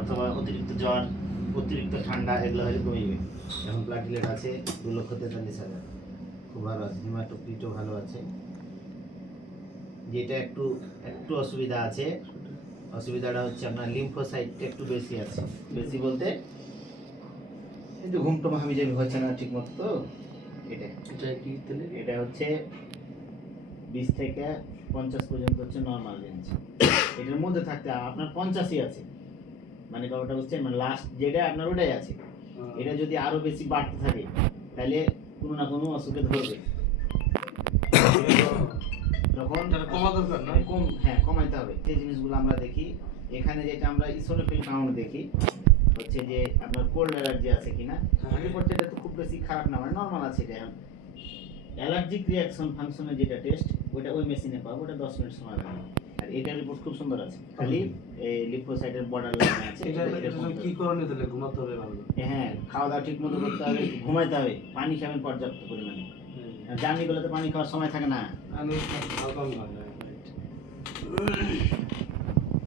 অথবা অতিরিক্ত জ্বর, অতিরিক্ত ঠান্ডা এগুলো হলে কমে। এখন প্লাটিলেট আছে 2,43,000, খুব ভালো আছে। হিমাটোক্রিটও ভালো আছে। যেটা একটু একটু অসুবিধা আছে, অসুবিধাটা হচ্ছে আপনার লিম্ফোসাইটটা একটু বেশি আছে। বেশি বলতে এই যে ঘুমটুম হাবিজাবি হচ্ছে না ঠিক মতো, তো এটা কি তাহলে? এটা হচ্ছে 20 থেকে 50 পর্যন্ত হচ্ছে নরমাল রেঞ্জ। এটার মধ্যে থাকতে আপনার 50ই আছে, মানে ব্যাপারটা বুঝছেন, মানে লাস্ট যেটা আপনার ওটাই আছে। এটা যদি আরো বেশি বাড়তে থাকে তাহলে কোনো না কোনো অসুখে ধরবে। তখন কমা দরকার না, হ্যাঁ কমাইতে হবে। যে জিনিসগুলো আমরা দেখি এখানে, যেটা আমরা ইসোনোফিল কাউন্ট দেখি হচ্ছে যে আপনার কোল্ড অ্যালার্জি আছে কিনা। রিপোর্টটা এটা তো খুব বেশি খারাপ না, মানে নরমাল আছে। এটা অ্যালার্জিক রিঅ্যাকশন ফাংশনের যেটা টেস্ট, ওটা ওই মেশিনে পাবো, ওটা 10 মিনিট সময় লাগে। আর এটার রিপোর্ট খুব সুন্দর আছে, খালি এই লিম্ফোসাইটের বর্ডার লাইন আছে। এটা কি করণীয় তাহলে? ঘুমাতে হবে ভালো, হ্যাঁ খাওয়া দাওয়া ঠিক মতো করতে হবে, ঘুমাইতে হবে, পানি খাবেন পর্যাপ্ত পরিমাণে। জার্নি গুলোতে পানি খাওয়ার সময় থাকে না। আমি